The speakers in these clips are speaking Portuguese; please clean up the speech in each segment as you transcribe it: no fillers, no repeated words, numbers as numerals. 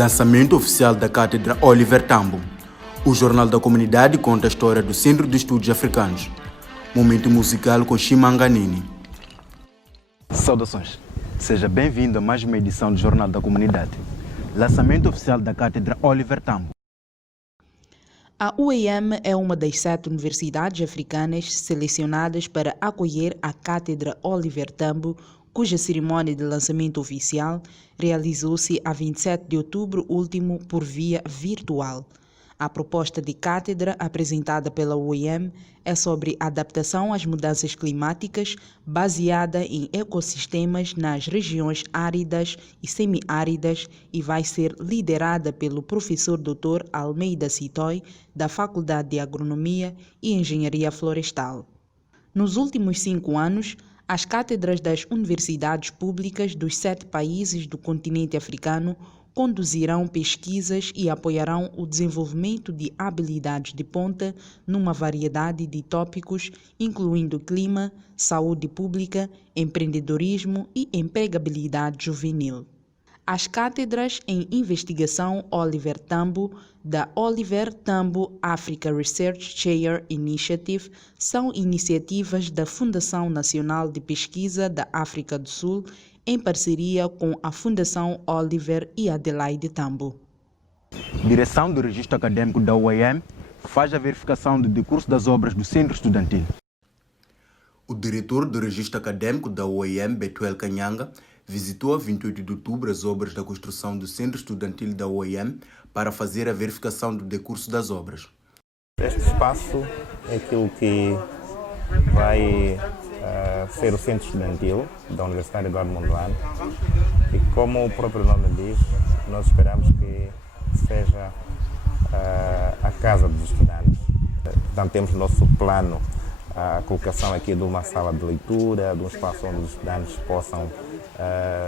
Lançamento oficial da Cátedra Oliver Tambo. O Jornal da Comunidade conta a história do Centro de Estudos Africanos. Momento musical com Chimanganini. Saudações. Seja bem-vindo a mais uma edição do Jornal da Comunidade. Lançamento oficial da Cátedra Oliver Tambo. A UEM é uma das 7 universidades africanas selecionadas para acolher a Cátedra Oliver Tambo, cuja cerimônia de lançamento oficial realizou-se a 27 de outubro último por via virtual. A proposta de cátedra apresentada pela UEM é sobre adaptação às mudanças climáticas baseada em ecossistemas nas regiões áridas e semiáridas e vai ser liderada pelo professor Dr. Almeida Citói, da Faculdade de Agronomia e Engenharia Florestal. Nos últimos 5 anos, as cátedras das universidades públicas dos 7 países do continente africano conduzirão pesquisas e apoiarão o desenvolvimento de habilidades de ponta numa variedade de tópicos, incluindo clima, saúde pública, empreendedorismo e empregabilidade juvenil. As cátedras em investigação Oliver Tambo, da Oliver Tambo Africa Research Chair Initiative, são iniciativas da Fundação Nacional de Pesquisa da África do Sul, em parceria com a Fundação Oliver e Adelaide Tambo. Direção do Registro Acadêmico da UEM faz a verificação do decurso das obras do Centro Estudantil. O diretor do Registro Acadêmico da UEM, Betuel Kanhanga, visitou a 28 de outubro as obras da construção do Centro Estudantil da UEM para fazer a verificação do decurso das obras. Este espaço é aquilo que vai ser o Centro Estudantil da Universidade Eduardo Mondlane e, como o próprio nome diz, nós esperamos que seja a casa dos estudantes. Portanto, temos no nosso plano a colocação aqui de uma sala de leitura, de um espaço onde os estudantes possam,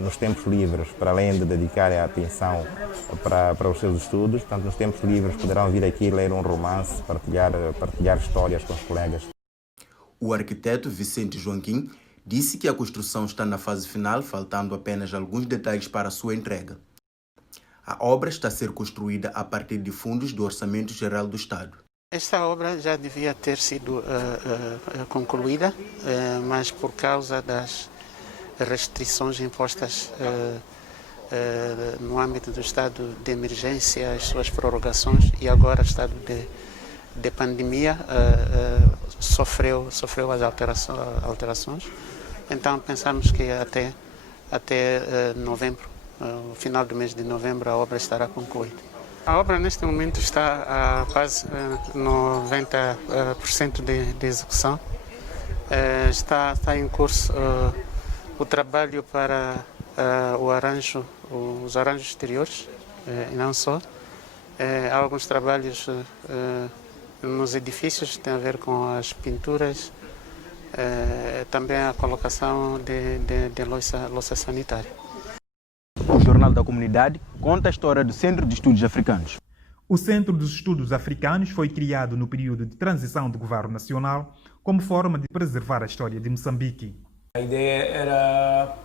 nos tempos livres, para além de dedicarem a atenção para os seus estudos, portanto, nos tempos livres poderão vir aqui ler um romance, partilhar histórias com os colegas. O arquiteto Vicente Joaquim disse que a construção está na fase final, faltando apenas alguns detalhes para a sua entrega. A obra está a ser construída a partir de fundos do Orçamento Geral do Estado. Esta obra já devia ter sido concluída, mas por causa das restrições impostas no âmbito do estado de emergência, as suas prorrogações e agora estado de pandemia, sofreu as alterações. Então pensamos que até novembro, no final do mês de novembro, a obra estará concluída. A obra neste momento está a quase 90% de execução. Está em curso o trabalho para os arranjos exteriores, e não só. Há alguns trabalhos nos edifícios que têm a ver com as pinturas, também a colocação de louça sanitária. O Jornal da Comunidade conta a história do Centro de Estudos Africanos. O Centro dos Estudos Africanos foi criado no período de transição do governo nacional como forma de preservar a história de Moçambique. A ideia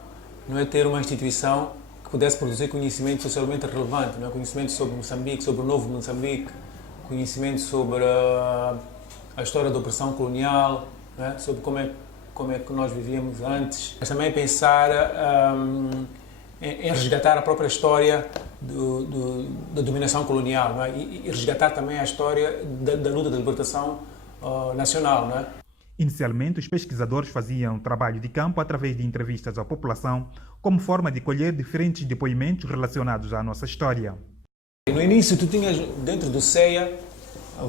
não é ter uma instituição que pudesse produzir conhecimento socialmente relevante, não é? Conhecimento sobre Moçambique, sobre o novo Moçambique, conhecimento sobre a história da opressão colonial, não é? Sobre como é que nós vivíamos antes, mas também pensar em resgatar a própria história da dominação colonial, não é? E resgatar também a história da luta de libertação nacional, não é? Inicialmente, os pesquisadores faziam trabalho de campo através de entrevistas à população, como forma de colher diferentes depoimentos relacionados à nossa história. No início, tu tinhas, dentro do CEA,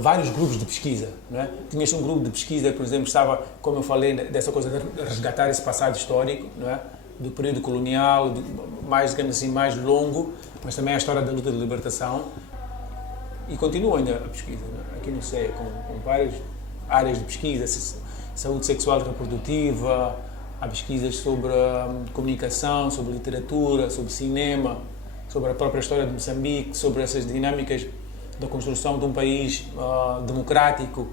vários grupos de pesquisa, não é? Tinhas um grupo de pesquisa, por exemplo, estava, como eu falei, dessa coisa de resgatar esse passado histórico, não é? Do período colonial, mais longo, mas também a história da luta de libertação. E continua ainda a pesquisa, não é? Aqui no CEA, com várias áreas de pesquisa, saúde sexual e reprodutiva, há pesquisas sobre comunicação, sobre literatura, sobre cinema, sobre a própria história de Moçambique, sobre essas dinâmicas da construção de um país democrático,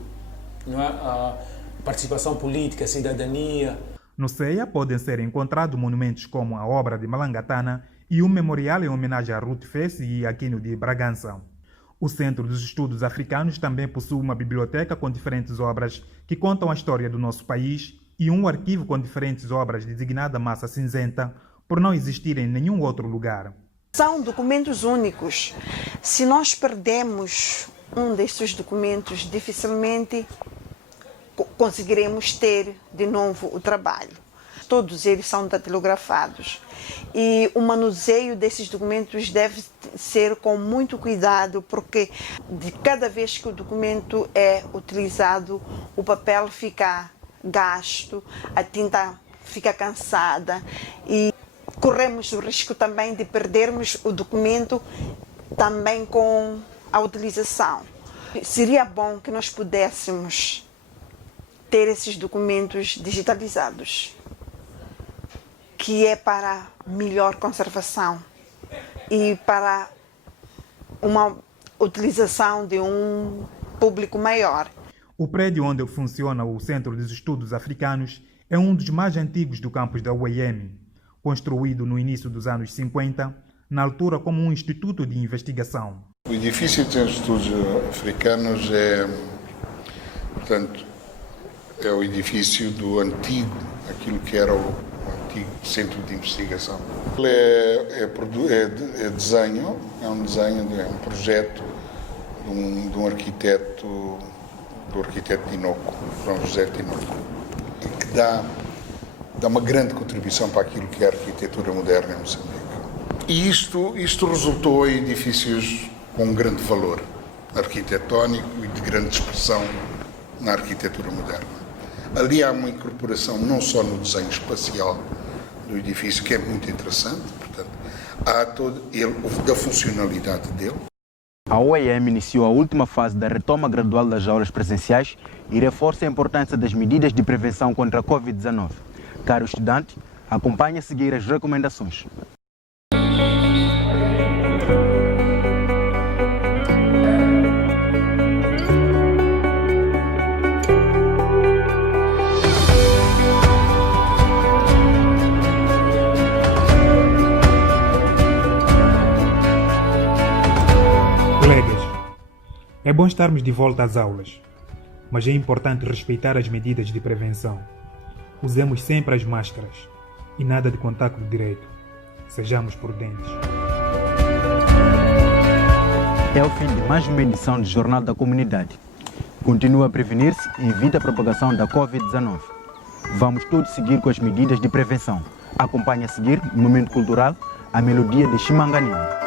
não é? Participação política, cidadania. No CEA podem ser encontrados monumentos como a obra de Malangatana e um memorial em homenagem a Ruth Fess e Aquino de Bragança. O Centro dos Estudos Africanos também possui uma biblioteca com diferentes obras que contam a história do nosso país e um arquivo com diferentes obras designada Massa Cinzenta, por não existir em nenhum outro lugar. São documentos únicos. Se nós perdemos um destes documentos, dificilmente conseguiremos ter de novo o trabalho. Todos eles são datilografados e o manuseio desses documentos deve ser com muito cuidado, porque de cada vez que o documento é utilizado, o papel fica gasto, a tinta fica cansada e corremos o risco também de perdermos o documento também com a utilização. Seria bom que nós pudéssemos ter esses documentos digitalizados, que é para melhor conservação e para uma utilização de um público maior. O prédio onde funciona o Centro dos Estudos Africanos é um dos mais antigos do campus da UEM, construído no início dos anos 50, na altura como um instituto de investigação. O edifício do Centro de Estudos Africanos é o edifício do antigo, aquilo que era o antigo centro de investigação. Ele é desenho, é um projeto de um arquiteto, do arquiteto Tinoco, João José Tinoco, e que dá uma grande contribuição para aquilo que é a arquitetura moderna em Moçambique. E isto resultou em edifícios com um grande valor arquitetónico e de grande expressão na arquitetura moderna. Ali há uma incorporação não só no desenho espacial do edifício, que é muito interessante, portanto, há todo da funcionalidade dele. A UEM iniciou a última fase da retoma gradual das aulas presenciais e reforça a importância das medidas de prevenção contra a Covid-19. Caro estudante, acompanhe a seguir as recomendações. Colegas, é bom estarmos de volta às aulas, mas é importante respeitar as medidas de prevenção. Usemos sempre as máscaras e nada de contacto direto. Sejamos prudentes. É o fim de mais uma edição do Jornal da Comunidade. Continua a prevenir-se e evita a propagação da Covid-19. Vamos todos seguir com as medidas de prevenção. Acompanhe a seguir, no Momento Cultural, a melodia de Chimanganini.